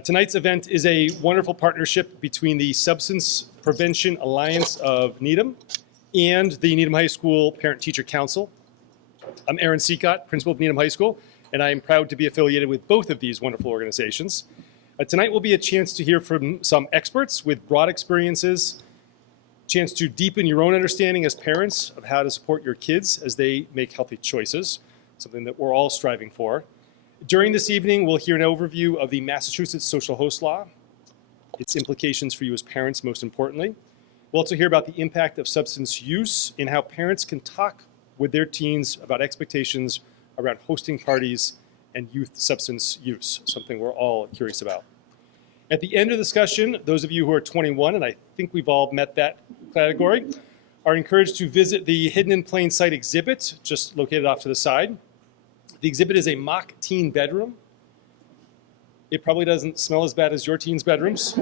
Tonight's event is a wonderful partnership between the Substance Prevention Alliance of Needham and the Needham High School Parent-Teacher Council. I'm Aaron Seacott, principal of Needham High School, and I am proud to be affiliated with both of these wonderful organizations. Tonight will be a chance to hear from some experts with broad experiences, chance to deepen your own understanding as parents of how to support your kids as they make healthy choices, something that we're all striving for. During this evening, we'll hear an overview of the Massachusetts Social Host Law, its implications for you as parents, most importantly. We'll also hear about the impact of substance use and how parents can talk with their teens about expectations around hosting parties and youth substance use, something we're all curious about. At the end of the discussion, those of you who are 21, and I think we've all met that category, are encouraged to visit the Hidden in Plain Sight exhibit, just located off to the side. The exhibit is a mock teen bedroom. It probably doesn't smell as bad as your teen's bedrooms.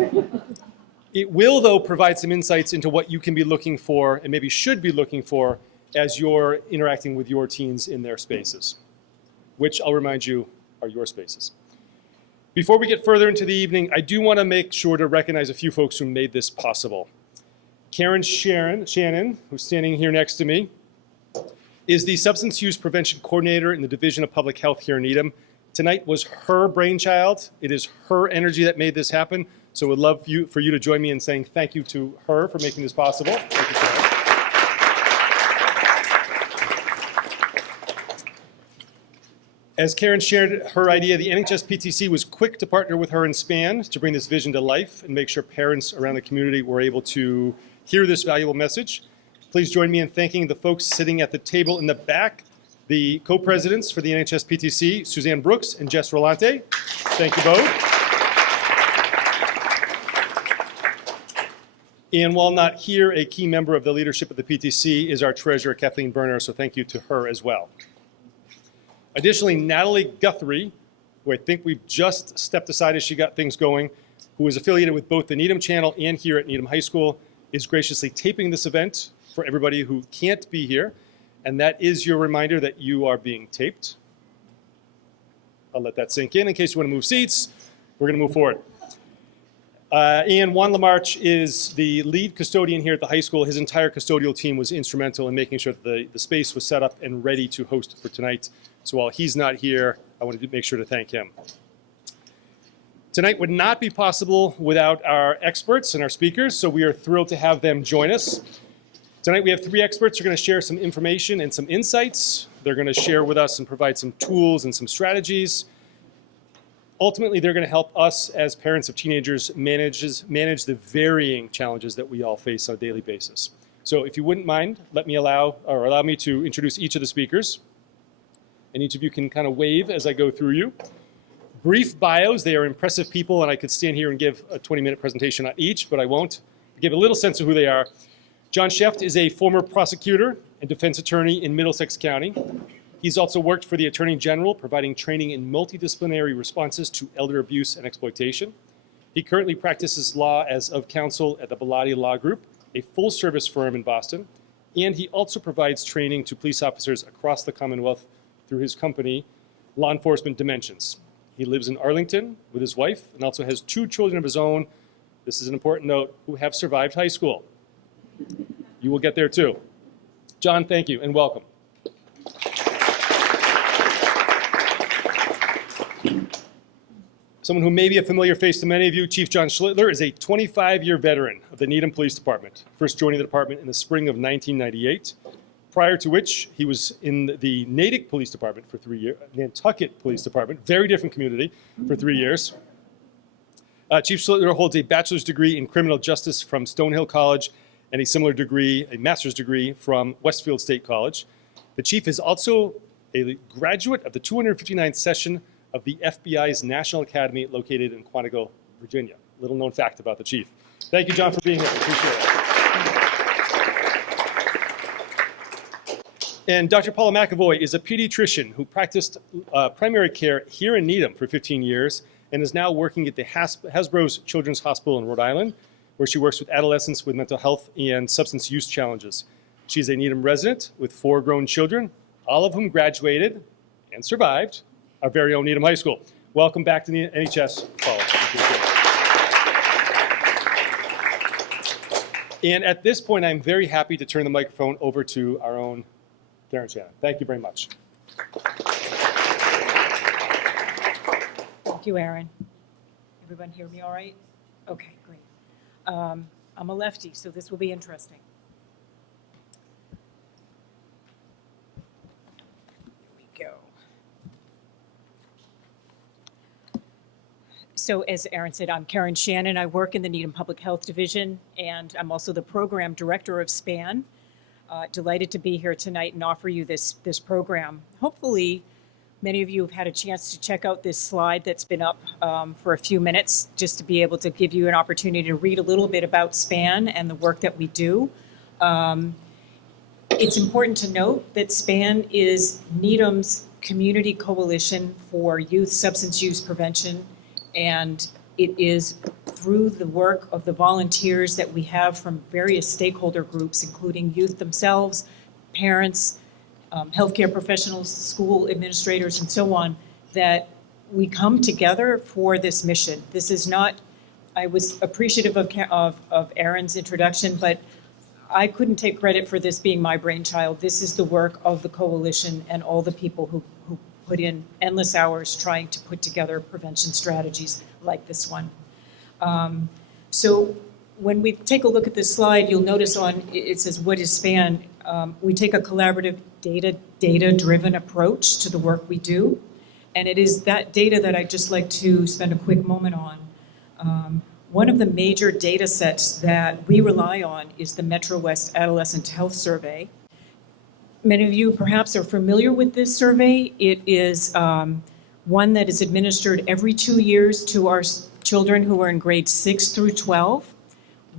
It will, though, provide some insights into what you can be looking for and maybe should be looking for as you're interacting with your teens in their spaces, which I'll remind you are your spaces. Before we get further into the evening, I do want to make sure to recognize a few folks who made this possible. Karen Shannon, who's standing here next to me, is the Substance Use Prevention Coordinator in the Division of Public Health here in Needham. Tonight was her brainchild. It is her energy that made this happen. So would love for you to join me in saying thank you to her for making this possible. Thank you, Karen. As Karen shared her idea, the NHS PTC was quick to partner with her and SPAN to bring this vision to life and make sure parents around the community were able to hear this valuable message. Please join me in thanking the folks sitting at the table in the back, the co-presidents for the NHS PTC, Suzanne Brooks and Jess Rolante. Thank you both. And while not here, a key member of the leadership of the PTC is our treasurer, Kathleen Berner, so thank you to her as well. Additionally, Natalie Guthrie, who I think we've just stepped aside as she got things going, who is affiliated with both the Needham channel and here at Needham High School, is graciously taping this event for everybody who can't be here. And that is your reminder that you are being taped. I'll let that sink in case you want to move seats. We're going to move forward. And Juan Lamarche is the lead custodian here at the high school. His entire custodial team was instrumental in making sure that the space was set up and ready to host for tonight. So while he's not here, I wanted to make sure to thank him. Tonight would not be possible without our experts and our speakers, so we are thrilled to have them join us. Tonight we have three experts who are going to share some information and some insights. They're going to share with us and provide some tools and some strategies. Ultimately, they're going to help us as parents of teenagers manage the varying challenges that we all face on a daily basis. So if you wouldn't mind, allow me to introduce each of the speakers. And each of you can kind of wave as I go through you. Brief bios, they are impressive people, and I could stand here and give a 20-minute presentation on each, but I won't. Give a little sense of who they are. John Sheft is a former prosecutor and defense attorney in Middlesex County. He's also worked for the Attorney General, providing training in multidisciplinary responses to elder abuse and exploitation. He currently practices law as of counsel at the Bellotti Law Group, a full-service firm in Boston, and he also provides training to police officers across the Commonwealth through his company, Law Enforcement Dimensions. He lives in Arlington with his wife and also has 2 children of his own, this is an important note, who have survived high school. You will get there too. John, thank you and welcome. Someone who may be a familiar face to many of you, Chief John Schlittler, is a 25-year veteran of the Needham Police Department, first joining the department in the spring of 1998. Prior to which, he was in the Natick Police Department for 3 years, Nantucket Police Department, very different community, for 3 years. Chief Schlittler holds a bachelor's degree in criminal justice from Stonehill College and a similar degree, a master's degree, from Westfield State College. The chief is also a graduate of the 259th session of the FBI's National Academy located in Quantico, Virginia. Little known fact about the chief. Thank you, John, for being here. Appreciate it. And Dr. Paula McAvoy is a pediatrician who practiced primary care here in Needham for 15 years and is now working at the Hasbro's Children's Hospital in Rhode Island, where she works with adolescents with mental health and substance use challenges. She's a Needham resident with 4 grown children, all of whom graduated and survived our very own Needham High School. Welcome back to the NHS, Paula. And at this point, I'm very happy to turn the microphone over to our own Karen Shannon. Thank you very much. Thank you, Aaron. Everyone hear me all right? Okay, great. I'm a lefty, so this will be interesting. Here we go. So as Aaron said, I'm Karen Shannon. I work in the Needham Public Health Division, and I'm also the program director of SPAN. Delighted to be here tonight and offer you this program. Hopefully, many of you have had a chance to check out this slide that's been up for a few minutes, just to be able to give you an opportunity to read a little bit about SPAN and the work that we do. It's important to note that SPAN is Needham's community coalition for youth substance use prevention, and it is through the work of the volunteers that we have from various stakeholder groups, including youth themselves, parents, healthcare professionals, school administrators, and so on, that we come together for this mission. This is not, I was appreciative of Aaron's introduction, but I couldn't take credit for this being my brainchild. This is the work of the coalition and all the people who put in endless hours trying to put together prevention strategies like this one. So when we take a look at this slide, you'll notice it says, what is SPAN? We take a collaborative data-driven approach to the work we do. And it is that data that I'd just like to spend a quick moment on. One of the major data sets that we rely on is the Metro West Adolescent Health Survey. Many of you perhaps are familiar with this survey. It is one that is administered every 2 years to our children who are in grades 6 through 12.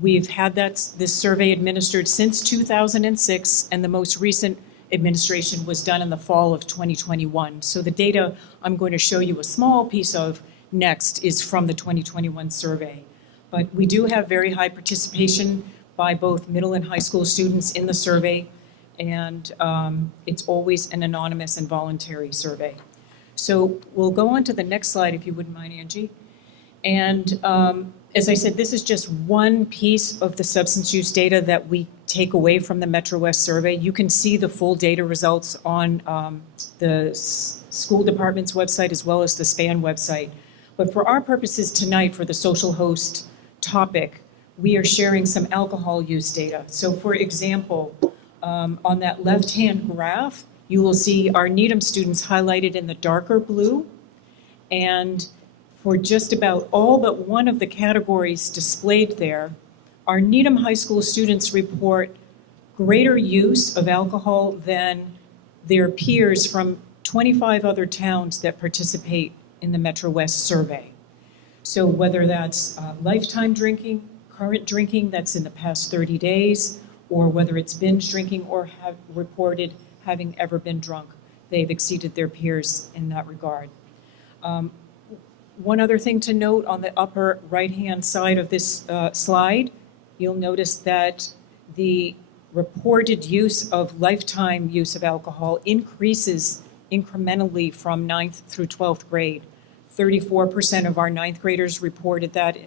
We've had this survey administered since 2006, and the most recent administration was done in the fall of 2021. So the data I'm going to show you a small piece of next is from the 2021 survey. But we do have very high participation by both middle and high school students in the survey, and it's always an anonymous and voluntary survey. So we'll go on to the next slide, if you wouldn't mind, Angie. And as I said, this is just one piece of the substance use data that we take away from the Metro West survey. You can see the full data results on the school department's website as well as the SPAN website. But for our purposes tonight, for the social host topic, we are sharing some alcohol use data. So for example, on that left-hand graph, you will see our Needham students highlighted in the darker blue, and for just about all but one of the categories displayed there, our Needham High School students report greater use of alcohol than their peers from 25 other towns that participate in the Metro West survey. So whether that's lifetime drinking, current drinking that's in the past 30 days, or whether it's binge drinking or have reported having ever been drunk, they've exceeded their peers in that regard. One other thing to note on the upper right-hand side of this slide, you'll notice that the reported use of lifetime use of alcohol increases incrementally from 9th through 12th grade. 34% of our 9th graders reported that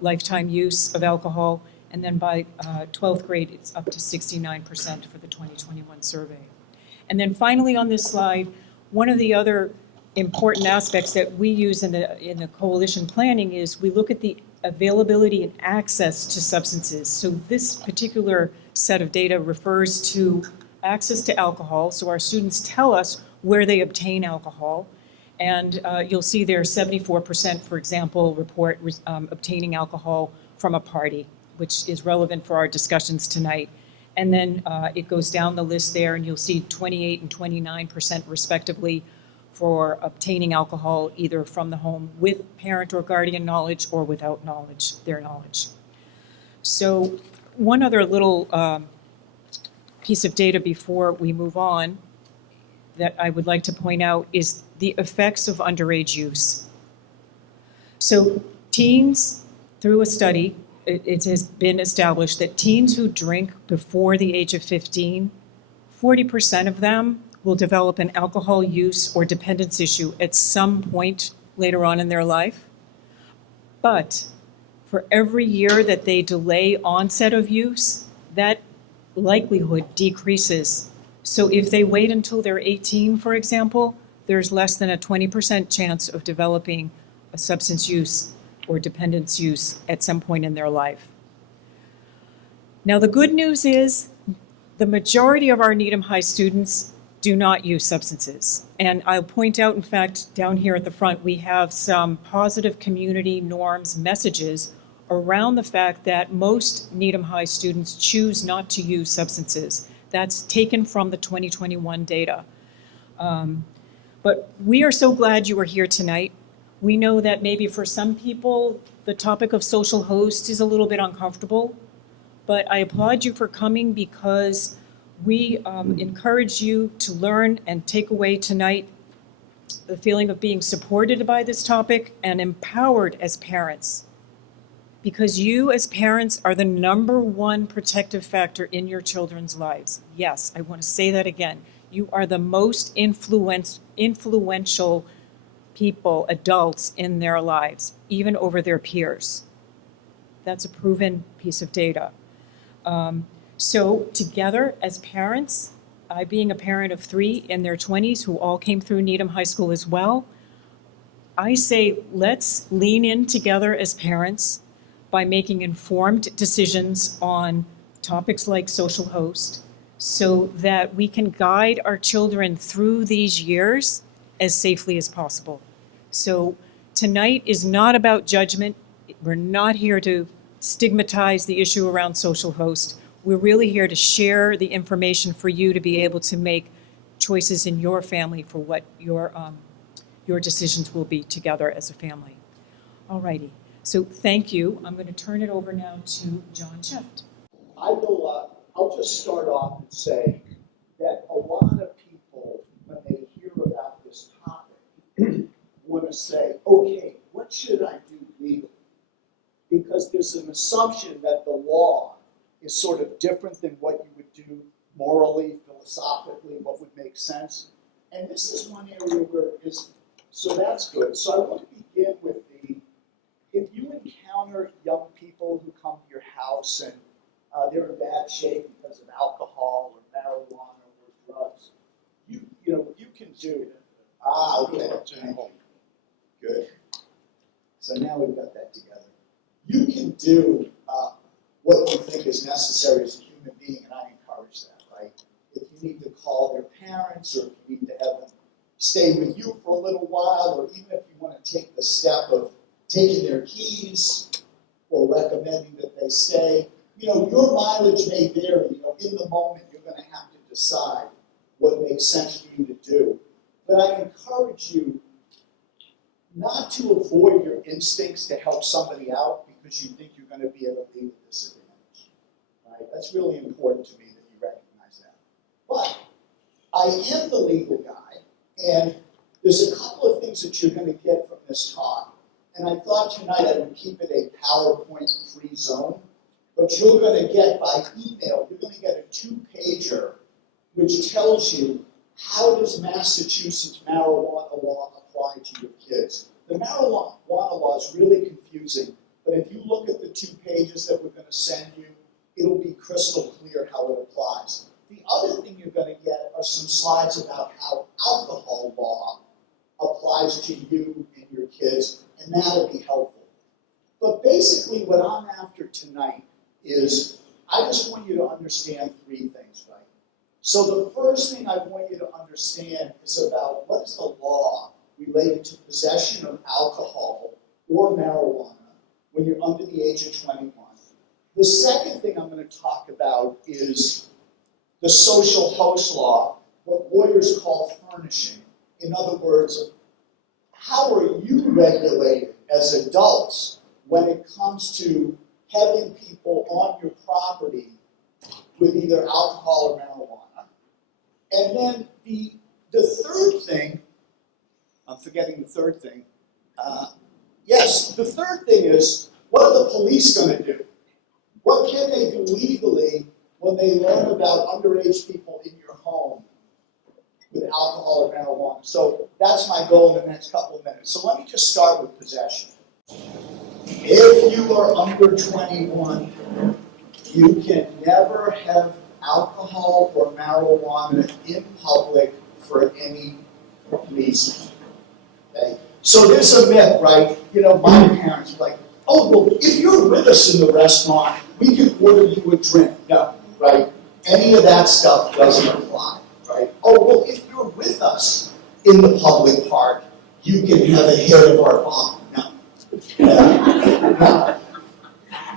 lifetime use of alcohol, and then by 12th grade, it's up to 69% for the 2021 survey. And then finally on this slide, one of the other important aspects that we use in the coalition planning is we look at the availability and access to substances. So this particular set of data refers to access to alcohol. So our students tell us where they obtain alcohol. And you'll see there 74%, for example, report obtaining alcohol from a party, which is relevant for our discussions tonight. And then it goes down the list there, and you'll see 28 and 29% respectively for obtaining alcohol either from the home with parent or guardian knowledge or without their knowledge. So one other little piece of data before we move on that I would like to point out is the effects of underage use. So teens, through a study, it has been established that teens who drink before the age of 15, 40% of them will develop an alcohol use or dependence issue at some point later on in their life. But for every year that they delay onset of use, that likelihood decreases. So if they wait until they're 18, for example, there's less than a 20% chance of developing a substance use or dependence use at some point in their life. Now, the good news is the majority of our Needham High students do not use substances. And I'll point out, in fact, down here at the front, we have some positive community norms messages around the fact that most Needham High students choose not to use substances. That's taken from the 2021 data. But we are so glad you are here tonight. We know that maybe for some people, the topic of social host is a little bit uncomfortable, but I applaud you for coming because we encourage you to learn and take away tonight the feeling of being supported by this topic and empowered as parents. Because you as parents are the #1 protective factor in your children's lives. Yes, I want to say that again. You are the most influential people, adults in their lives, even over their peers. That's a proven piece of data. So together as parents, I being a parent of 3 in their 20s who all came through Needham High School as well, I say let's lean in together as parents by making informed decisions on topics like social host so that we can guide our children through these years as safely as possible. So tonight is not about judgment. We're not here to stigmatize the issue around social host. We're really here to share the information for you to be able to make choices in your family for what your decisions will be together as a family. All righty. So thank you. I'm going to turn it over now to John Sheft. I'll just start off and say that a lot of people, when they hear about this topic, want to say, okay, what should I do legally? Because there's an assumption that the law is sort of different than what you would do morally, philosophically, what would make sense. And this is one area where it is, so that's good. So I want to begin with if you encounter young people who come to your house and they're in bad shape because of alcohol or marijuana or drugs, you can do. Okay. Good. So now we've got that together. You can do what you think is necessary as a human being, and I encourage that, right? If you need to call their parents, or if you need to have them stay with you for a little while, or even if you want to take the step of taking their keys or recommending that they stay, your mileage may vary. In the moment, you're going to have to decide what makes sense for you to do. But I encourage you not to avoid your instincts to help somebody out because you think you're going to be at a legal disadvantage. Right? That's really important to me that you recognize that. But I am the legal guy, and there's a couple of things that you're going to get from this talk. And I thought tonight I would keep it a PowerPoint-free zone, but you're going to get by email, you're going to get a 2-pager which tells you how does Massachusetts marijuana law apply to your kids. The marijuana law is really confusing, but if you look at the 2 pages that we're going to send you, it'll be crystal clear how it applies. The other thing you're going to get are some slides about how alcohol law applies to you and your kids, and that'll be helpful. But basically what I'm after tonight is I just want you to understand 3 things, right? So the first thing I want you to understand is about what is the law related to possession of alcohol or marijuana when you're under the age of 21. The second thing I'm going to talk about is the social host law, what lawyers call furnishing. In other words, how are you regulated as adults when it comes to having people on your property with either alcohol or marijuana? And then the third thing, I'm forgetting the third thing. Yes, the third thing is, what are the police going to do? What can they do legally when they learn about underage people in your home with alcohol or marijuana? So that's my goal in the next couple of minutes. So let me just start with possession. If you are under 21, you can never have alcohol or marijuana in public for any reason. Okay? So there's a myth, right? You know, my parents were like, oh, well, if you're with us in the restaurant, we can order you a drink. No, right? Any of that stuff doesn't apply, right? Oh, well, if you're with us in the public park, you can have a hit of our bottle. No. No.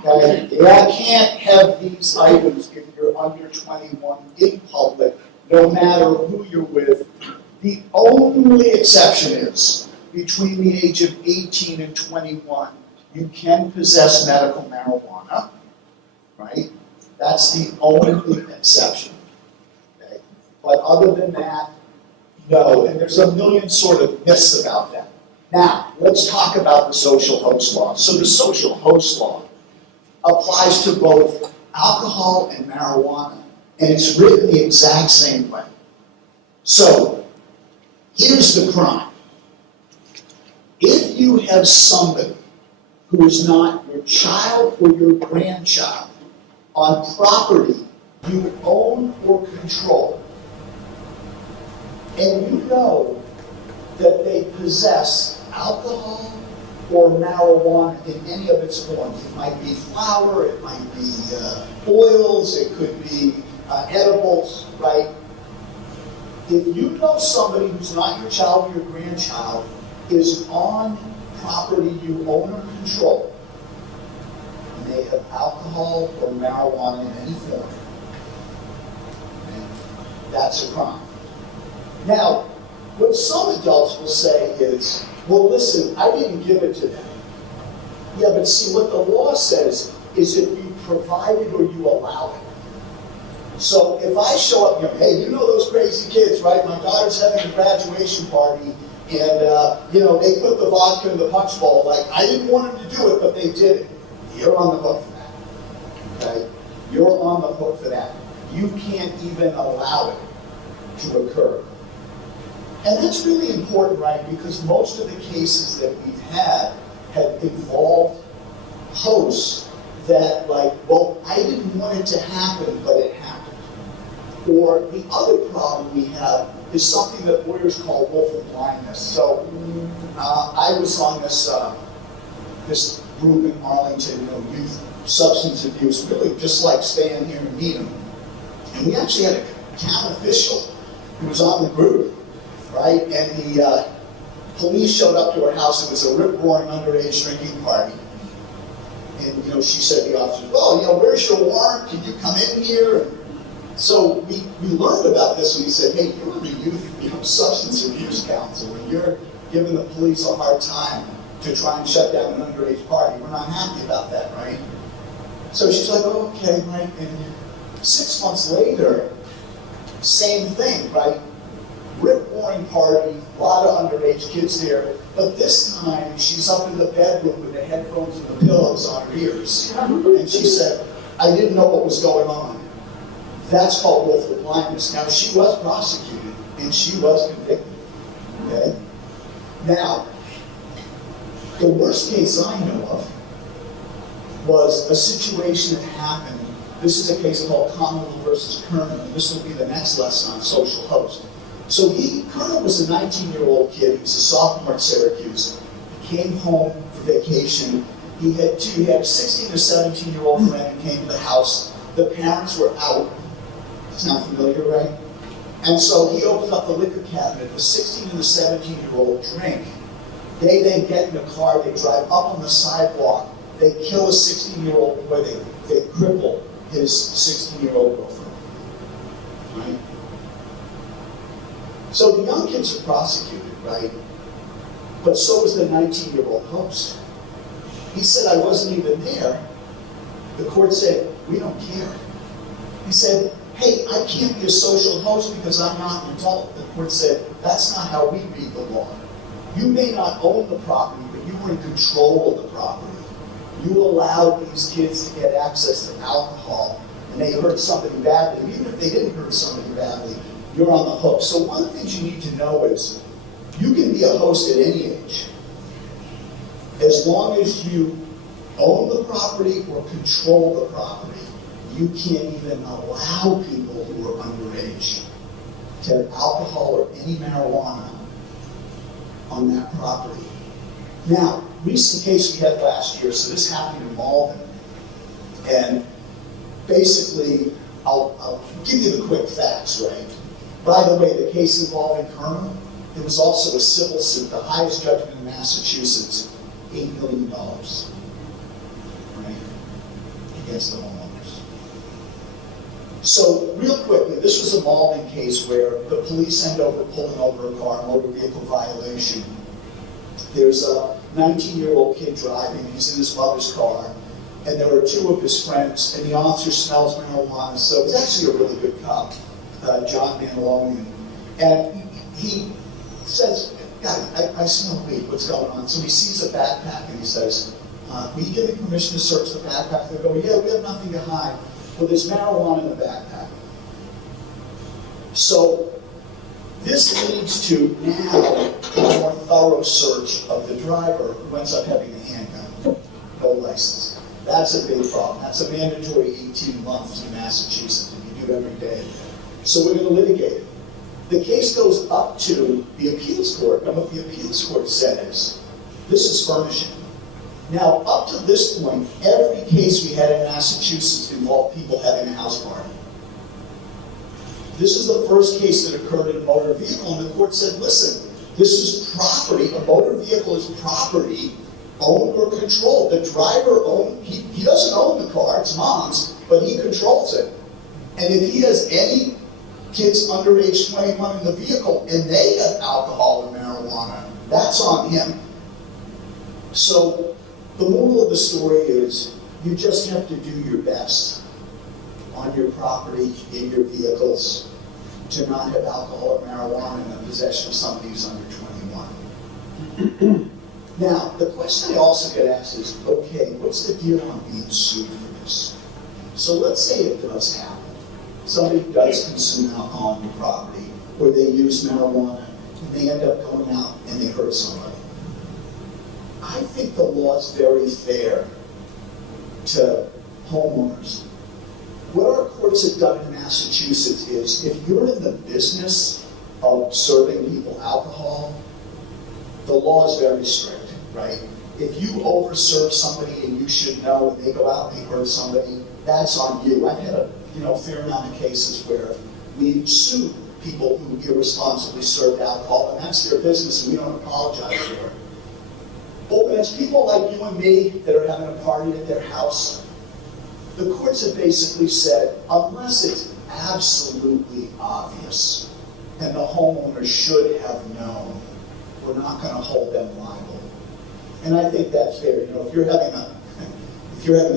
Okay? You can't have these items if you're under 21 in public, no matter who you're with. The only exception is between the age of 18 and 21, you can possess medical marijuana, right? That's the only exception. Okay? But other than that, no. And there's a million sort of myths about that. Now, let's talk about the social host law. So the social host law applies to both alcohol and marijuana, and it's written the exact same way. So, here's the crime. If you have somebody who is not your child or your grandchild on property you own or control, and you know that they possess alcohol or marijuana in any of its forms. It might be flour, it might be oils, it could be edibles, right? If you know somebody who's not your child or your grandchild is on property you own or control, and they have alcohol or marijuana in any form, that's a crime. Now, what some adults will say is, well, listen, I didn't give it to them. Yeah, but see, what the law says is if you provide it or you allow it. So if I show up, hey, you know those crazy kids, right? My daughter's having a graduation party, and they put the vodka in the punch bowl. Like, I didn't want them to do it, but they did it. You're on the hook for that. Okay? You're on the hook for that. You can't even allow it to occur. And that's really important, right? Because most of the cases that we've had have involved hosts that, like, well, I didn't want it to happen, but it happened. Or the other problem we have is something that lawyers call willful blindness. So I was on this group in Arlington, youth substance abuse, really just like staying here in Needham. And we actually had a town official who was on the group, right? And the police showed up to her house. It was a rip-roaring underage drinking party. And, she said to the officer, well, where's your warrant? Can you come in here? And so we learned about this, and we said, hey, you're the youth substance abuse counsel, and you're giving the police a hard time to try and shut down an underage party. We're not happy about that, right? So she's like, oh, okay, right. And 6 months later, same thing, right? Rip-roaring party, a lot of underage kids there, but this time she's up in the bedroom with the headphones and the pillows on her ears. And she said, I didn't know what was going on. That's called willful blindness. Now, she was prosecuted, and she was convicted, okay? Now, the worst case I know of was a situation that happened. This is a case called Connell versus Kerman, and this will be the next lesson on social host. So Colonel was a 19-year-old kid. He was a sophomore at Syracuse. He came home for vacation. He had a 16 or 17-year-old friend who came to the house. The parents were out. Sound familiar, right? And so he opened up the liquor cabinet. The 16 and the 17-year-old drink. They then get in the car. They drive up on the sidewalk. They kill a 16-year-old boy. They cripple his 16-year-old girlfriend. Right? So the young kids are prosecuted, right? But so was the 19-year-old host. He said, I wasn't even there. The court said, we don't care. He said, hey, I can't be a social host because I'm not an adult. The court said, that's not how we read the law. You may not own the property, but you were in control of the property. You allowed these kids to get access to alcohol, and they hurt somebody badly. Even if they didn't hurt somebody badly, you're on the hook. So one of the things you need to know is you can be a host at any age as long as you own the property or control the property. You can't even allow people who are underage to have alcohol or any marijuana on that property. Now, recent case we had last year, so this happened in Malden, and basically, I'll give you the quick facts, right? By the way, the case involving Colonel, it was also a civil suit, the highest judgment in Massachusetts, $8 million, right, against the homeowners. So, real quickly, this was a Malden case where the police end over pulling over a car, motor vehicle violation. There's a 19-year-old kid driving, he's in his mother's car, and there are two of his friends, and the officer smells marijuana, so he's actually a really good cop, John Manalonian. And he says, "God, I smell weed, what's going on?" So he sees a backpack and he says, "Will you give me permission to search the backpack?" They go, "Yeah, we have nothing to hide." Well, there's marijuana in the backpack. So this leads to now a more thorough search of the driver who ends up having a handgun, no license. That's a big problem. That's a mandatory 18 months in Massachusetts, and you do it every day. So we're going to litigate it. The case goes up to the appeals court, and what the appeals court said is, this is furnishing. Now, up to this point, every case we had in Massachusetts involved people having a house party. This is the first case that occurred in a motor vehicle, and the court said, listen, this is property, a motor vehicle is property owned or controlled. The driver he doesn't own the car, it's mom's, but he controls it. And if he has any kids under age 21 in the vehicle and they have alcohol or marijuana, that's on him. So the moral of the story is you just have to do your best on your property, in your vehicles, to not have alcohol or marijuana in the possession of somebody who's under 21. Now, the question I also get asked is, okay, what's the deal on being sued for this? So let's say it does happen. Somebody does consume alcohol on your property, or they use marijuana, and they end up going out and they hurt somebody. I think the law is very fair to homeowners. What our courts have done in Massachusetts is, if you're in the business of serving people alcohol, the law is very strict, right? If you overserve somebody and you should know and they go out and they hurt somebody, that's on you. I've had a fair amount of cases where we've sued people who irresponsibly served alcohol, and that's their business, and we don't apologize for it. But when it's people like you and me that are having a party at their house, the courts have basically said, unless it's absolutely obvious and the homeowner should have known, we're not going to hold them liable. And I think that's fair. If you're having a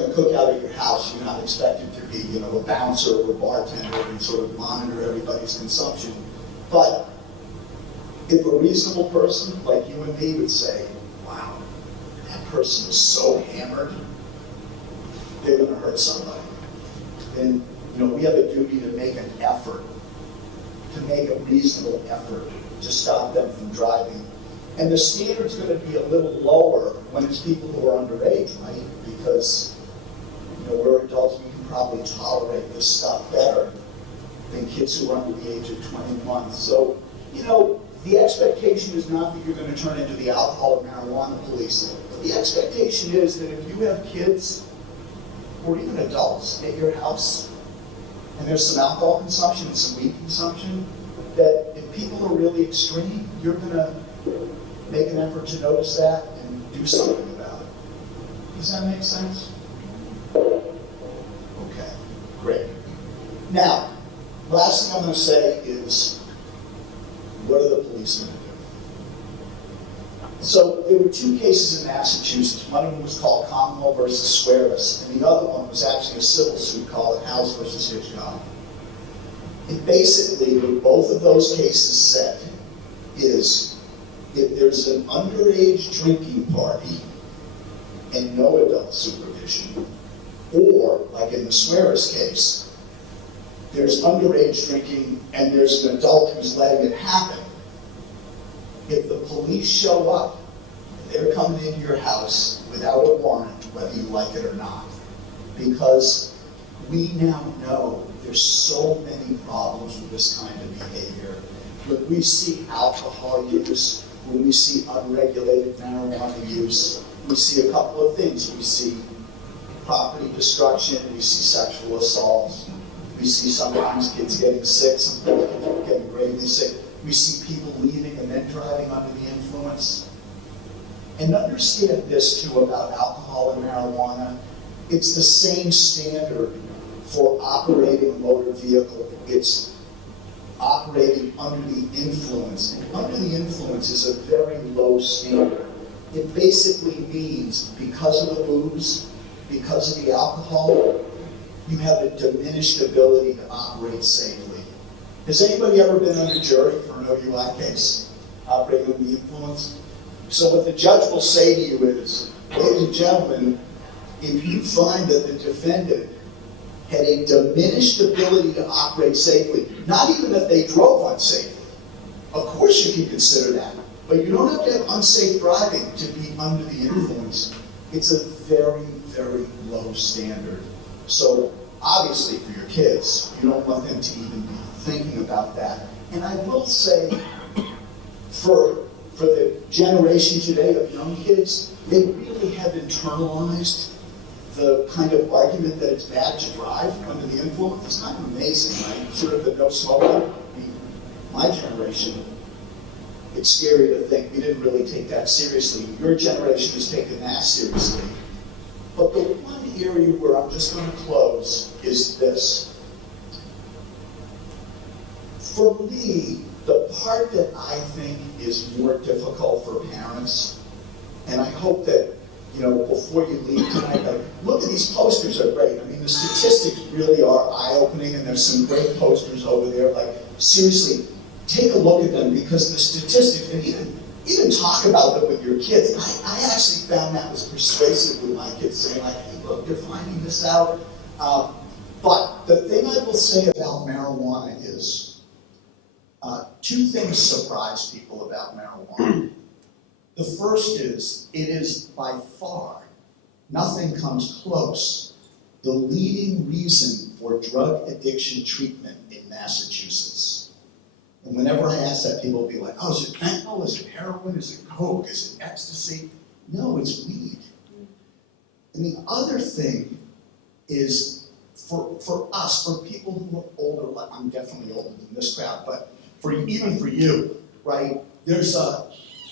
cookout at your house, you're not expected to be, a bouncer or a bartender and sort of monitor everybody's consumption. But if a reasonable person like you and me would say, wow, that person is so hammered, they're going to hurt somebody. And, we have a duty to make an effort, to make a reasonable effort to stop them from driving. And the standard's going to be a little lower when it's people who are underage, right? Because, we're adults, we can probably tolerate this stuff better than kids who are under the age of 21. So, the expectation is not that you're going to turn into the alcohol or marijuana police. But the expectation is that if you have kids or even adults at your house, and there's some alcohol consumption and some weed consumption, that if people are really extreme, you're going to make an effort to notice that and do something about it. Does that make sense? Okay, great. Now, last thing I'm going to say is, what are the police going to do? So there were two cases in Massachusetts. One of them was called Commonwealth versus Squares, and the other one was actually a civil suit called House versus Hitchcock. And basically, what both of those cases said is, if there's an underage drinking party and no adult supervision, or, like in the Swears case, there's underage drinking and there's an adult who's letting it happen, if the police show up, they're coming into your house without a warrant, whether you like it or not. Because we now know there's so many problems with this kind of behavior. When we see alcohol use, when we see unregulated marijuana use, we see a couple of things. We see property destruction, we see sexual assaults, we see sometimes kids getting sick, sometimes people getting gravely sick. We see people leaving and then driving under the influence. And understand this too about alcohol and marijuana. It's the same standard for operating a motor vehicle. It's operating under the influence. And under the influence is a very low standard. It basically means because of the booze, because of the alcohol, you have a diminished ability to operate safely. Has anybody ever been under jury for an OUI case, operating under the influence? So what the judge will say to you is, ladies and gentlemen, if you find that the defendant had a diminished ability to operate safely, not even if they drove unsafely, of course you can consider that, but you don't have to have unsafe driving to be under the influence. It's a very, very low standard. So obviously for your kids, you don't want them to even be thinking about that. And I will say, for the generation today of young kids, they really have internalized the kind of argument that it's bad to drive under the influence. It's kind of amazing, right? Sort of the no smoking. My generation, it's scary to think we didn't really take that seriously. Your generation has taken that seriously. But the one area where I'm just going to close is this. For me, the part that I think is more difficult for parents, and I hope that, you know, before you leave tonight, like, look at these posters are great. I mean, the statistics really are eye-opening, and there's some great posters over there. Like, seriously, take a look at them, because the statistics, and even talk about them with your kids. I actually found that was persuasive with my kids, saying like, hey, look, you're finding this out. But the thing I will say about marijuana is, two things surprise people about marijuana. The first is, it is by far, nothing comes close, the leading reason for drug addiction treatment in Massachusetts. And whenever I ask that, people will be like, oh, is it fentanyl? Is it heroin? Is it coke? Is it ecstasy? No, it's weed. And the other thing is, for us, for people who are older, like I'm definitely older than this crowd, but even for you, right, there's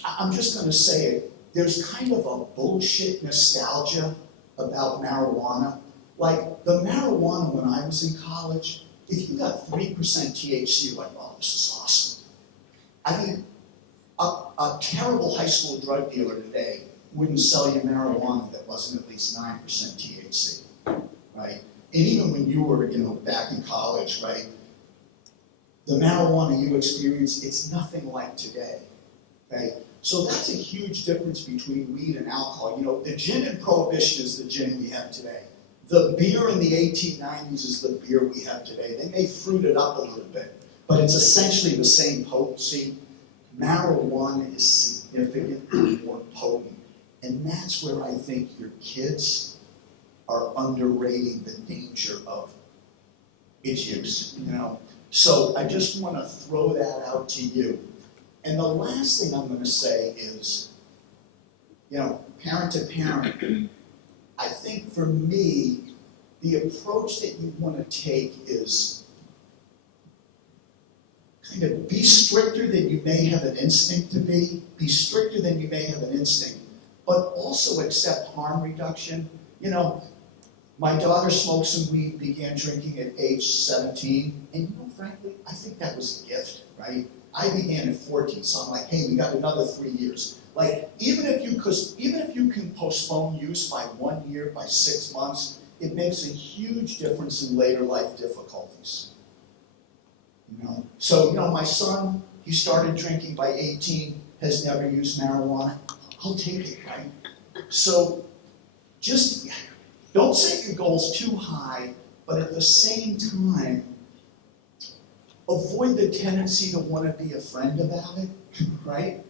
I'm just going to say it, there's kind of a bullshit nostalgia about marijuana. Like, the marijuana when I was in college, if you got 3% THC, you're like, oh, this is awesome. I mean, a terrible high school drug dealer today wouldn't sell you marijuana that wasn't at least 9% THC, right? And even when you were, back in college, right, the marijuana you experience, it's nothing like today, okay? So that's a huge difference between weed and alcohol. The gin in Prohibition is the gin we have today. The beer in the 1890s is the beer we have today. They may fruit it up a little bit, but it's essentially the same potency. Marijuana is significantly more potent. And that's where I think your kids are underrating the danger of its use, So I just want to throw that out to you. And the last thing I'm going to say is, parent to parent, I think for me, the approach that you want to take is kind of be stricter than you may have an instinct to be stricter than you may have an instinct, but also accept harm reduction. My daughter smoked some weed, began drinking at age 17, and frankly, I think that was a gift, right? I began at 14, so I'm like, hey, we got another 3 years. Like, even if you can postpone use by 1 year, by 6 months, it makes a huge difference in later life difficulties. So, my son, he started drinking by 18, has never used marijuana. I'll take it, right? So, just don't set your goals too high, but at the same time, avoid the tendency to want to be a friend about it, right?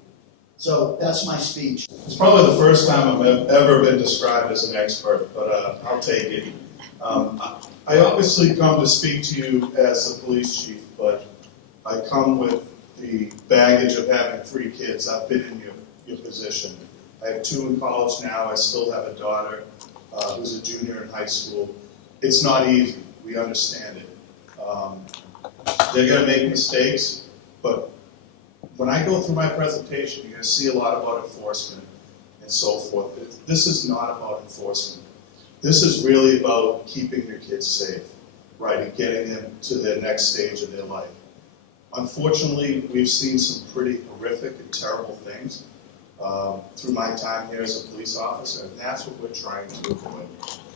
So that's my speech. It's probably the first time I've ever been described as an expert, but I'll take it. I obviously come to speak to you as the police chief, but I come with the baggage of having 3 kids. I've been in your position. I have 2 in college now. I still have a daughter who's a junior in high school. It's not easy. We understand it. They're going to make mistakes, but when I go through my presentation, you're going to see a lot about enforcement and so forth. This is not about enforcement. This is really about keeping your kids safe, right, and getting them to their next stage of their life. Unfortunately, we've seen some pretty horrific and terrible things through my time here as a police officer, and that's what we're trying to avoid.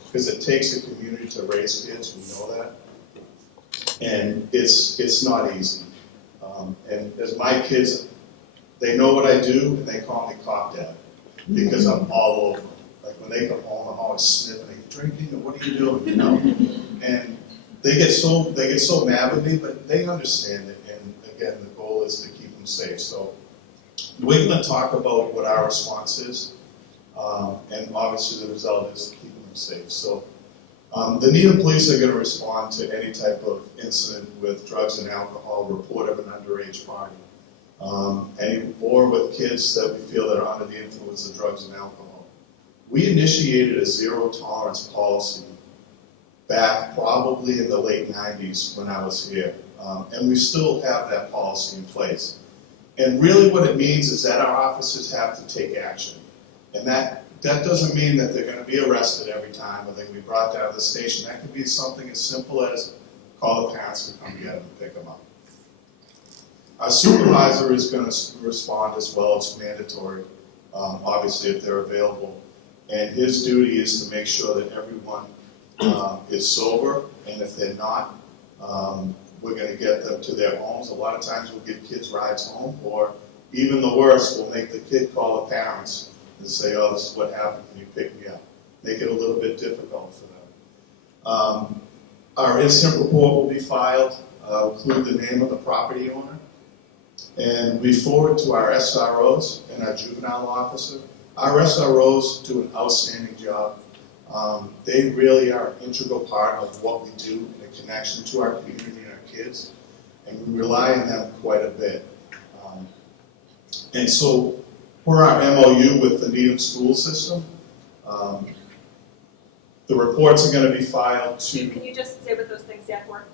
Because it takes a community to raise kids, we know that, and it's not easy. And as my kids, they know what I do, and they call me cop dad, because I'm all over. Like when they come home, I'm always sniffing, "Are you drinking, or what are you doing?" You know? And they get so mad with me, but they understand it. And again, the goal is to keep them safe. So we're going to talk about what our response is, and obviously the result is keeping them safe. So the Needham police are going to respond to any type of incident with drugs and alcohol, report of an underage party, or with kids that we feel that are under the influence of drugs and alcohol. We initiated a zero tolerance policy back probably in the late 90s when I was here, and we still have that policy in place. And really what it means is that our officers have to take action, and that doesn't mean that they're going to be arrested every time or they're going to be brought down to the station. That could be something as simple as call the parents to come get them and pick them up. Our supervisor is going to respond as well. It's mandatory, obviously, if they're available. And his duty is to make sure that everyone is sober, and if they're not, we're going to get them to their homes. A lot of times we'll give kids rides home, or even the worst, we'll make the kid call the parents and say, "Oh, this is what happened, can you pick me up?" Make it a little bit difficult for them. Our incident report will be filed, include the name of the property owner, and we forward to our SROs and our juvenile officer. Our SROs do an outstanding job. They really are an integral part of what we do in a connection to our community and our kids, and we rely on them quite a bit. And so, for our MOU with the Needham school system, the reports are going to be filed to... Can you just say what those things stand for?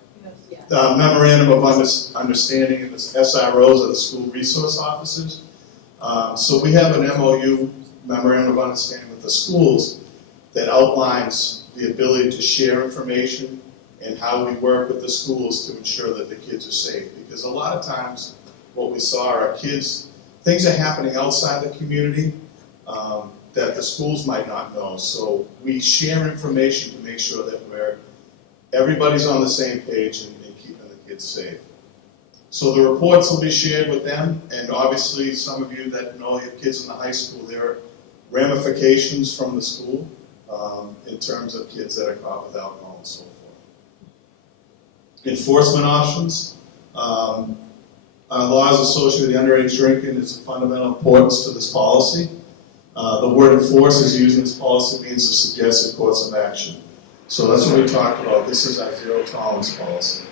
Yeah. Memorandum of Understanding of the SROs are the school resource officers. So we have an MOU, Memorandum of Understanding with the schools, that outlines the ability to share information and how we work with the schools to ensure that the kids are safe. Because a lot of times what we saw are kids, things are happening outside the community that the schools might not know. So we share information to make sure that everybody's on the same page and keeping the kids safe. So the reports will be shared with them, and obviously some of you that know your kids in the high school, there are ramifications from the school in terms of kids that are caught with alcohol and so forth. Enforcement options. Our laws associated with the underage drinking is of fundamental importance to this policy. The word enforce is used in this policy means to suggest a course of action. So that's what we talked about. This is our zero tolerance policy.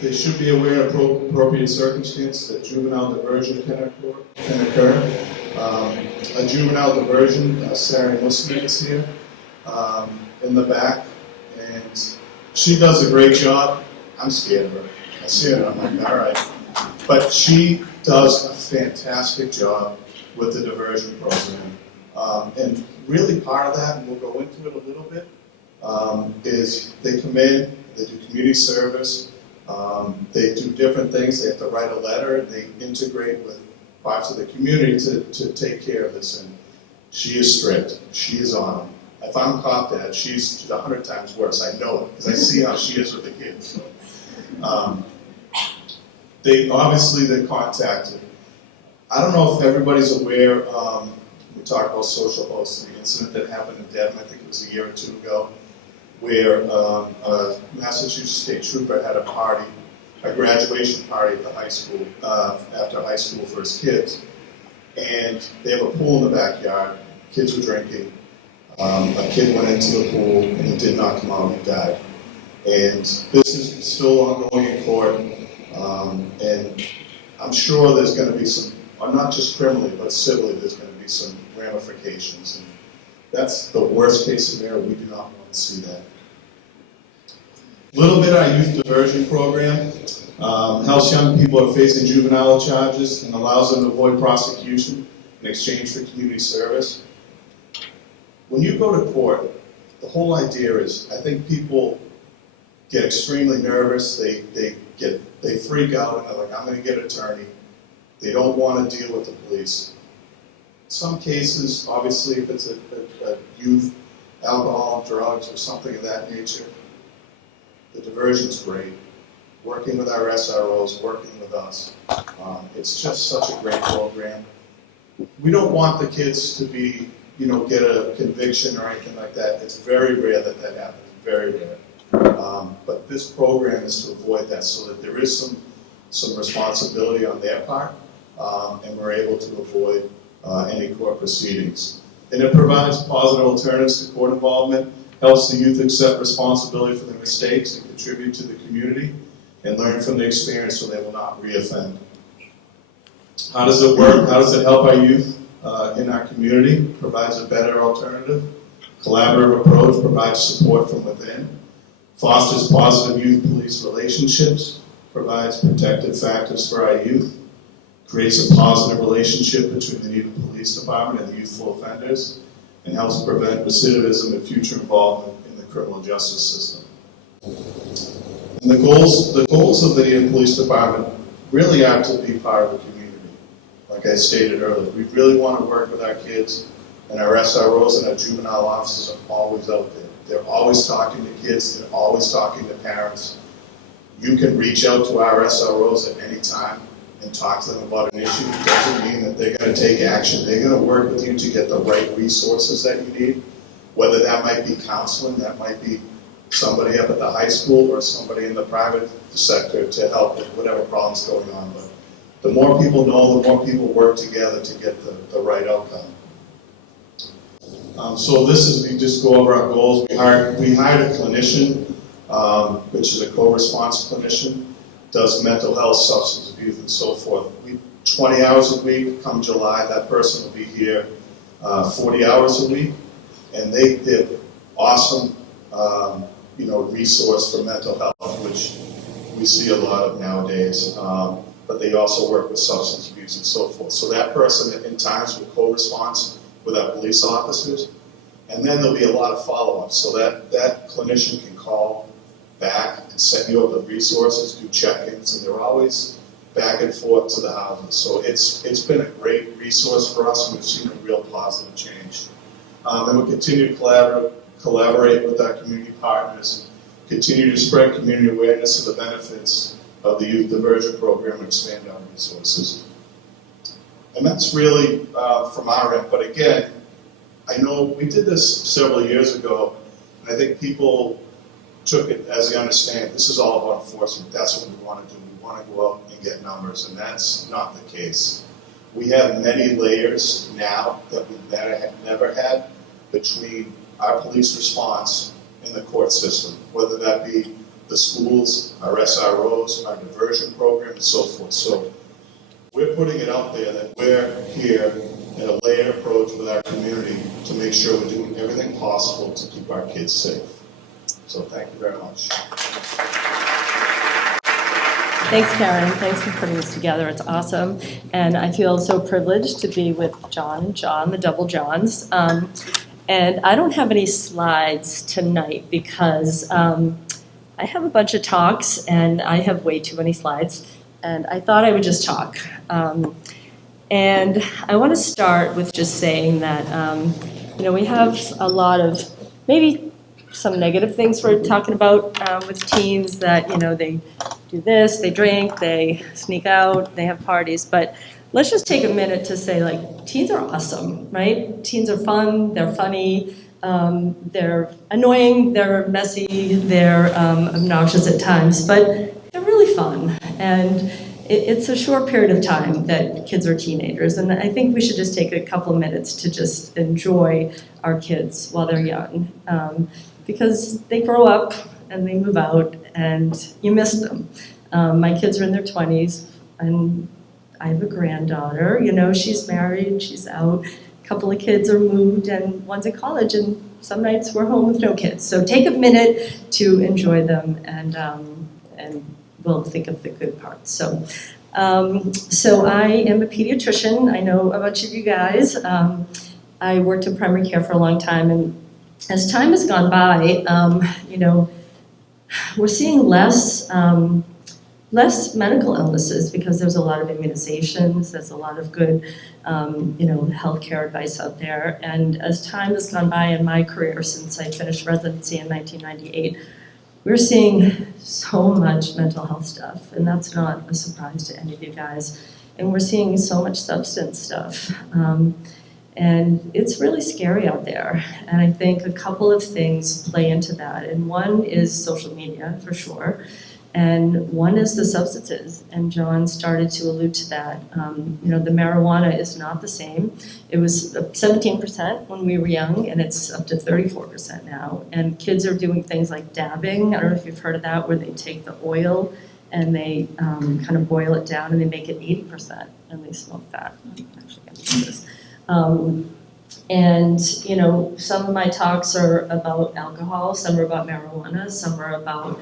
They should be aware of appropriate circumstances that juvenile diversion can occur. A juvenile diversion, Sarah Musman is here in the back, and she does a great job. I'm scared of her. I see her and I'm like, all right. But she does a fantastic job with the diversion program. And really part of that, and we'll go into it a little bit, is they come in, they do community service, they do different things, they have to write a letter, and they integrate with parts of the community to take care of this. And she is strict, she is on them. If I'm caught that, she's 100 times worse. I know it, because I see how she is with the kids. They're contacted. I don't know if everybody's aware, we talked about social hosts, the incident that happened in Devon, I think it was a year or two ago, where a Massachusetts state trooper had a party, a graduation party at the high school, after high school for his kids. and they have a pool in the backyard. Kids were drinking. A kid went into the pool and he did not come out and he died. And this is still ongoing in court. And I'm sure there's going to be some, not just criminally, but civilly, there's going to be some ramifications. And that's the worst case scenario. We do not want to see that. A little bit our youth diversion program helps young people who are facing juvenile charges and allows them to avoid prosecution in exchange for community service. When you go to court, the whole idea is, I think people get extremely nervous. They freak out and they're like, I'm going to get an attorney. They don't want to deal with the police. In some cases, obviously, if it's a youth, alcohol, drugs, or something of that nature, the diversion's great. Working with our SROs, working with us. It's just such a great program. We don't want the kids to be, get a conviction or anything like that. It's very rare that that happens, very rare. But this program is to avoid that so that there is some responsibility on their part, and we're able to avoid any court proceedings. And it provides positive alternatives to court involvement, helps the youth accept responsibility for their mistakes and contribute to the community, and learn from the experience so they will not reoffend. How does it work? How does it help our youth in our community? Provides a better alternative. Collaborative approach provides support from within. Fosters positive youth-police relationships. Provides protective factors for our youth. Creates a positive relationship between the Needham Police Department and the youthful offenders. And helps prevent recidivism and future involvement in the criminal justice system. And the goals of the Needham Police Department really are to be part of the community. Like I stated earlier, we really want to work with our kids, and our SROs and our juvenile officers are always out there. They're always talking to kids, they're always talking to parents. You can reach out to our SROs at any time and talk to them about an issue. It doesn't mean that they're going to take action. They're going to work with you to get the right resources that you need, whether that might be counseling, that might be somebody up at the high school or somebody in the private sector to help with whatever problem's going on. But the more people know, the more people work together to get the right outcome. So this is, we just go over our goals. We hired a clinician, which is a co-response clinician, does mental health, substance abuse, and so forth. 20 hours a week. Come July, that person will be here 40 hours a week, and they're awesome, resource for mental health, which we see a lot of nowadays. But they also work with substance abuse and so forth. So that person, in times, will co-response with our police officers, and then there'll be a lot of follow-up. So that clinician can call back and set you up with resources, do check-ins, and they're always back and forth to the houses. So it's been a great resource for us, and we've seen a real positive change. And we'll continue to collaborate with our community partners, continue to spread community awareness of the benefits of the Youth Diversion Program and expand our resources. And that's really from our end. But again, I know we did this several years ago, and I think people took it as they understand, this is all about enforcement. That's what we want to do. We want to go out and get numbers, and that's not the case. We have many layers now that we've never had between our police response and the court system, whether that be the schools, our SROs, our diversion program, and so forth. So we're putting it out there that we're here in a layered approach with our community to make sure we're doing everything possible to keep our kids safe. So thank you very much. Thanks, Karen. Thanks for putting this together. It's awesome. And I feel so privileged to be with John and John, the double Johns. And I don't have any slides tonight because I have a bunch of talks and I have way too many slides. And I thought I would just talk. And I want to start with just saying that, we have a lot of maybe some negative things we're talking about with teens that, they do this, they drink, they sneak out, they have parties. But let's just take a minute to say, teens are awesome, right? Teens are fun, they're funny, they're annoying, they're messy, they're obnoxious at times, but they're really fun. And it's a short period of time that kids are teenagers, and I think we should just take a couple of minutes to just enjoy our kids while they're young, because they grow up and they move out, and you miss them. My kids are in their 20s, and I have a granddaughter. You know, she's married, she's out. A couple of kids are moved, and one's in college, and some nights we're home with no kids. So take a minute to enjoy them, and we'll think of the good parts. So I am a pediatrician. I know a bunch of you guys. I worked in primary care for a long time, and as time has gone by, you know, we're seeing less medical illnesses because there's a lot of immunizations, there's a lot of good, you know, healthcare advice out there. And as time has gone by in my career since I finished residency in 1998, we're seeing so much mental health stuff, and that's not a surprise to any of you guys. And we're seeing so much substance stuff. And it's really scary out there. And I think a couple of things play into that. And one is social media, for sure. And one is the substances. And John started to allude to that. You know, the marijuana is not the same. It was 17% when we were young, and it's up to 34% now. And kids are doing things like dabbing. I don't know if you've heard of that, where they take the oil and they kind of boil it down and they make it 80%, and they smoke that. Actually, I can do this. And, you know, some of my talks are about alcohol, some are about marijuana, some are about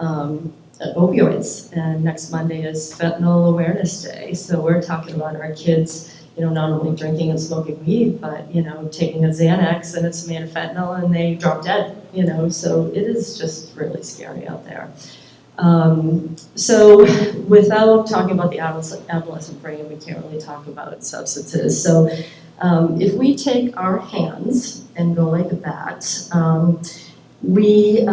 opioids. And next Monday is Fentanyl Awareness Day. So we're talking about our kids, you know, not only drinking and smoking weed, but, you know, taking a Xanax and it's made of fentanyl and they drop dead, you know. So it is just really scary out there. So without talking about the adolescent brain, we can't really talk about substances. So if we take our hands and go like that, we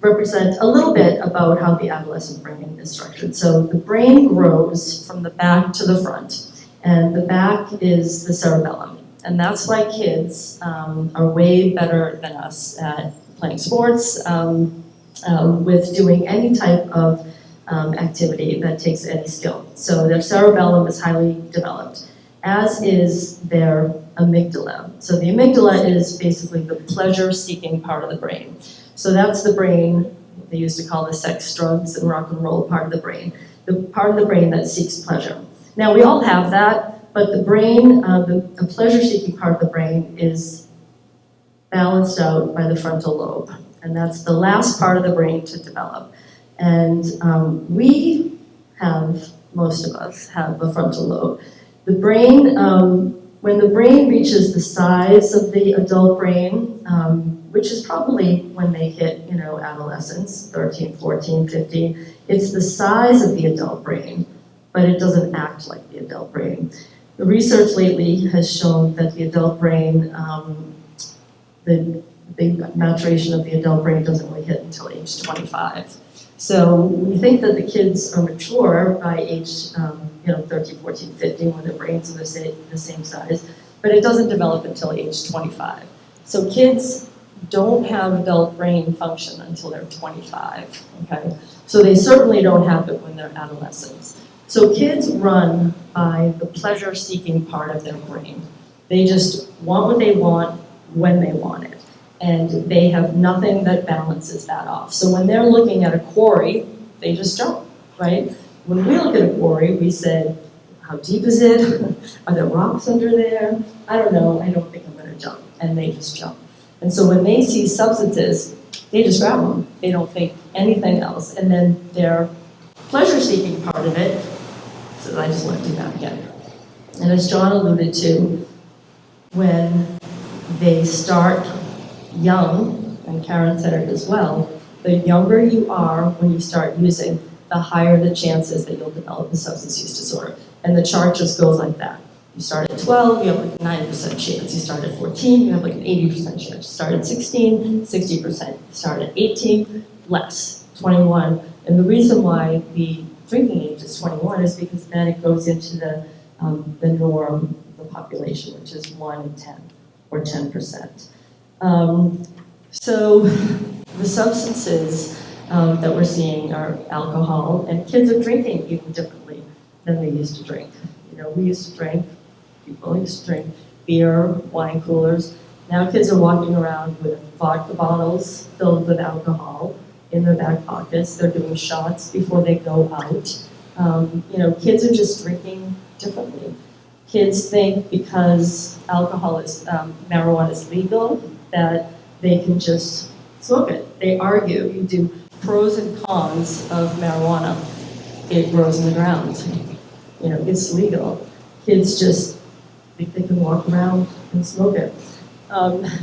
represent a little bit about how the adolescent brain is structured. So the brain grows from the back to the front, and the back is the cerebellum. And that's why kids are way better than us at playing sports, with doing any type of activity that takes any skill. So their cerebellum is highly developed, as is their amygdala. So the amygdala is basically the pleasure-seeking part of the brain. So that's the brain, they used to call the sex, drugs, and rock and roll part of the brain, the part of the brain that seeks pleasure. Now, we all have that, but the brain, the pleasure-seeking part of the brain is balanced out by the frontal lobe. And that's the last part of the brain to develop. And we have, most of us, have a frontal lobe. The brain, when the brain reaches the size of the adult brain, which is probably when they hit, you know, adolescence, 13, 14, 15, it's the size of the adult brain, but it doesn't act like the adult brain. The research lately has shown that the adult brain, the maturation of the adult brain doesn't really hit until age 25. So we think that the kids are mature by age, 13, 14, 15, when their brains are the same size, but it doesn't develop until age 25. So kids don't have adult brain function until they're 25, okay? So they certainly don't have it when they're adolescents. So kids run by the pleasure-seeking part of their brain. They just want what they want when they want it. And they have nothing that balances that off. So when they're looking at a quarry, they just jump, right? When we look at a quarry, we say, how deep is it? Are there rocks under there? I don't know, I don't think I'm gonna jump. And they just jump. And so when they see substances, they just grab them. They don't think anything else. And then their pleasure-seeking part of it, so I just want to do that again. And as John alluded to, when they start young, and Karen said it as well, the younger you are when you start using, the higher the chances that you'll develop a substance use disorder. And the chart just goes like that. You start at 12, you have like a 90% chance. You start at 14, you have like an 80% chance. You start at 16, 60%. You start at 18, less, 21. And the reason why the drinking age is 21 is because then it goes into the norm of the population, which is 1 in 10, or 10%. So the substances, that we're seeing are alcohol, and kids are drinking even differently than they used to drink. You know, we used to drink, people used to drink beer, wine coolers. Now kids are walking around with vodka bottles filled with alcohol in their back pockets. They're doing shots before they go out. You know, kids are just drinking differently. Kids think because alcohol is, marijuana is legal, that they can just smoke it. They argue, you do pros and cons of marijuana. It grows in the ground. You know, it's legal. Kids just think they can walk around and smoke it.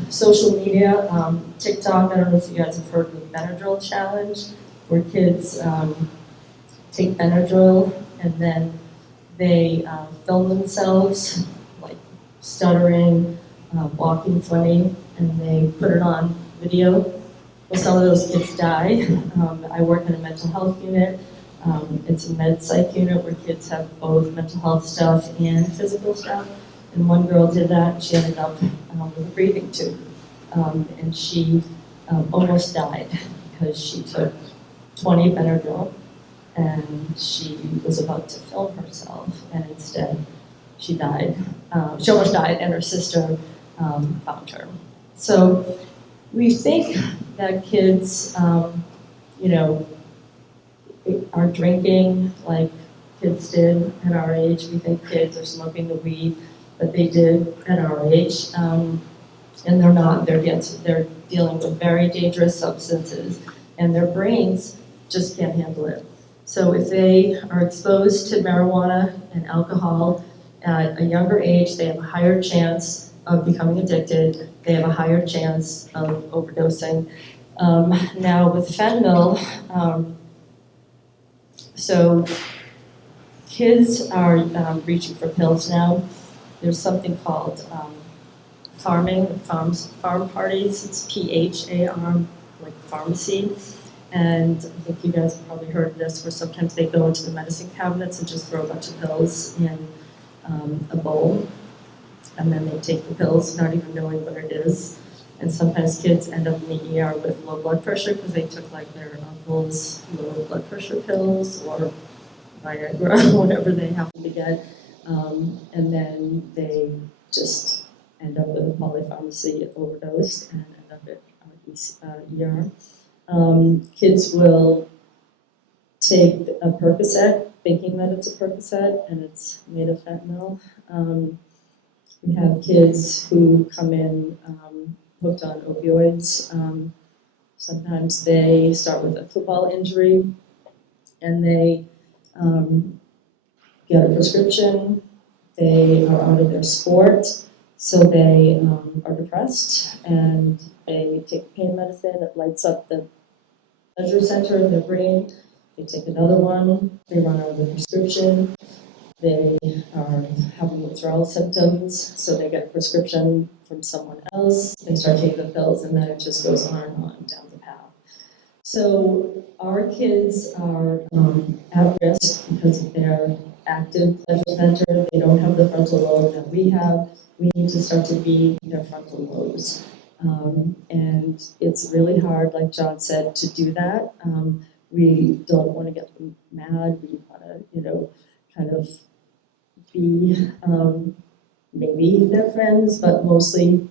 Social media, TikTok, I don't know if you guys have heard of the Benadryl challenge, where kids take Benadryl and then they film themselves, like stuttering, walking funny, and they put it on video. Well, some of those kids die. I work in a mental health unit. It's a med psych unit where kids have both mental health stuff and physical stuff. And one girl did that, and she ended up with a breathing tube. And she almost died because she took 20 Benadryl and she was about to film herself, and instead she died. She almost died, and her sister found her. So we think that kids, you know, are drinking like kids did at our age. We think kids are smoking the weed that they did at our age, and they're not. They're dealing with very dangerous substances, and their brains just can't handle it. So if they are exposed to marijuana and alcohol at a younger age, they have a higher chance of becoming addicted. They have a higher chance of overdosing. Now with fentanyl, so kids are reaching for pills now. There's something called farm parties. It's PHARM, like pharmacy. And I think you guys have probably heard of this, where sometimes they go into the medicine cabinets and just throw a bunch of pills in a bowl. And then they take the pills, not even knowing what it is. And sometimes kids end up in the ER with low blood pressure because they took like their uncle's low blood pressure pills or Viagra, whatever they happen to get. And then they just end up with a polypharmacy overdose and end up at ER. Kids will take a Percocet, thinking that it's a Percocet, and it's made of fentanyl. We have kids who come in hooked on opioids. Sometimes they start with a football injury, and they get a prescription. They are out of their sport, so they are depressed, and they take pain medicine that lights up the pleasure center in their brain. They take another one, they run out of the prescription, they are having withdrawal symptoms, so they get a prescription from someone else, they start taking the pills, and then it just goes on and on down the path. So our kids are at risk because of their active pleasure center. They don't have the frontal lobe that we have. We need to start to be their frontal lobes. And it's really hard, like John said, to do that. We don't want to get them mad. We want to, kind of be maybe their friends, but mostly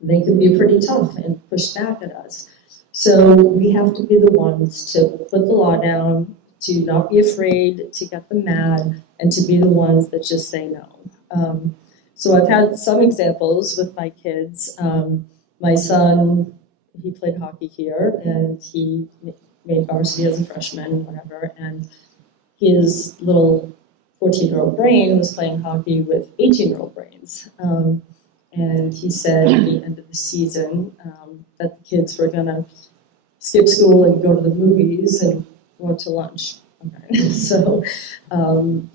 they can be pretty tough and push back at us. So we have to be the ones to put the law down, to not be afraid to get them mad, and to be the ones that just say no. So I've had some examples with my kids. My son, he played hockey here, and he made varsity as a freshman, whatever, and his little 14-year-old brain was playing hockey with 18-year-old brains. And he said at the end of the season that the kids were gonna skip school and go to the movies and go to lunch. Okay. So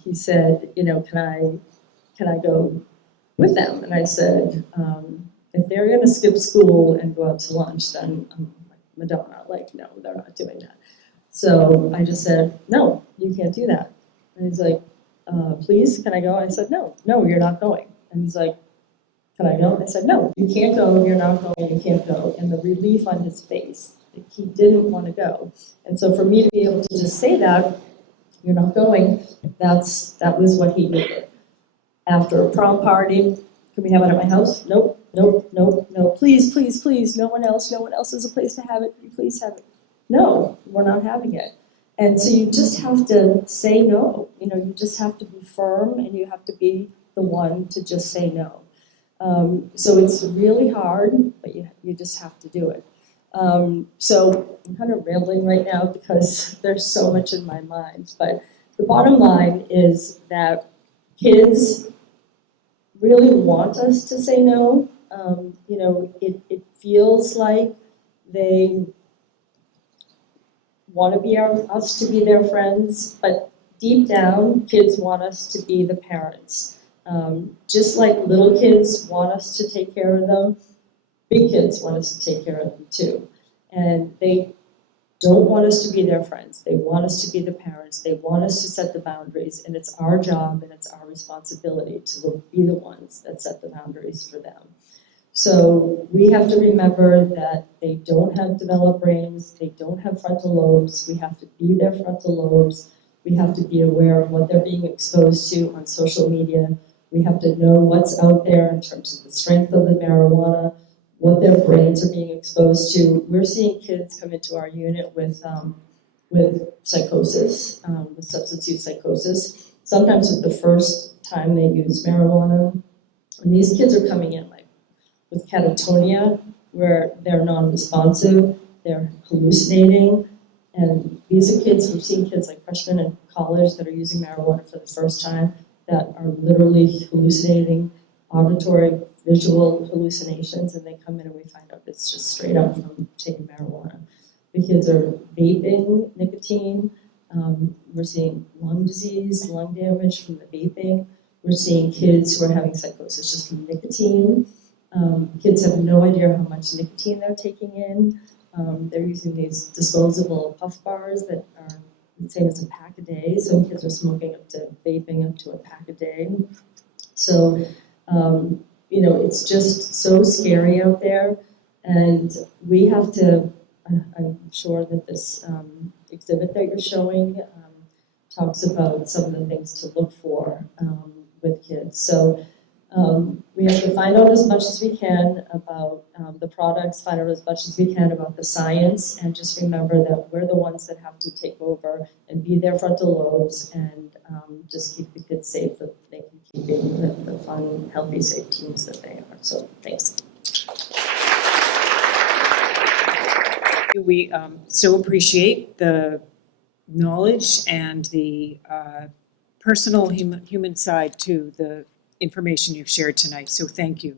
he said, can I go with them? And I said, if they're gonna skip school and go out to lunch, then I'm like Madonna, like, no, they're not doing that. So I just said, no, you can't do that. And he's like, please, can I go? I said, no, you're not going. And he's like, can I go? I said, no, you can't go, you're not going, you can't go. And the relief on his face he didn't want to go. And so for me to be able to just say that, you're not going, that was what he needed. After a prom party, can we have it at my house? Nope, nope, nope, no. Please, please, please, no one else is a place to have it. Can you please have it? No, we're not having it. And so you just have to say no. You just have to be firm, and you have to be the one to just say no. So it's really hard, but you just have to do it. So I'm kind of rambling right now because there's so much in my mind. But the bottom line is that kids really want us to say no. It feels like they want us to be their friends, but deep down, kids want us to be the parents. Just like little kids want us to take care of them, big kids want us to take care of them too. And they don't want us to be their friends. They want us to be the parents. They want us to set the boundaries, and it's our job and it's our responsibility to be the ones that set the boundaries for them. So we have to remember that they don't have developed brains, they don't have frontal lobes. We have to be their frontal lobes. We have to be aware of what they're being exposed to on social media. We have to know what's out there in terms of the strength of the marijuana, what their brains are being exposed to. We're seeing kids come into our unit with psychosis, with substance use psychosis, sometimes with the first time they use marijuana. And these kids are coming in with catatonia, where they're non-responsive, they're hallucinating, and these are kids, we've seen kids like freshmen in college that are using marijuana for the first time that are literally hallucinating, auditory, visual hallucinations, and they come in and we find out it's just straight up from taking marijuana. The kids are vaping nicotine, we're seeing lung disease, lung damage from the vaping, we're seeing kids who are having psychosis just from nicotine. Kids have no idea how much nicotine they're taking in. They're using these disposable puff bars that are the same as a pack a day. Some kids are vaping up to a pack a day. So, it's just so scary out there. And we have to, I'm sure that this exhibit that you're showing talks about some of the things to look for with kids. So, we have to find out as much as we can about the products, find out as much as we can about the science, and just remember that we're the ones that have to take over and be their frontal lobes and just keep the kids safe so they can keep being the fun, healthy, safe teams that they are. So thanks. We so appreciate the knowledge and the personal human side to the information you've shared tonight, so thank you.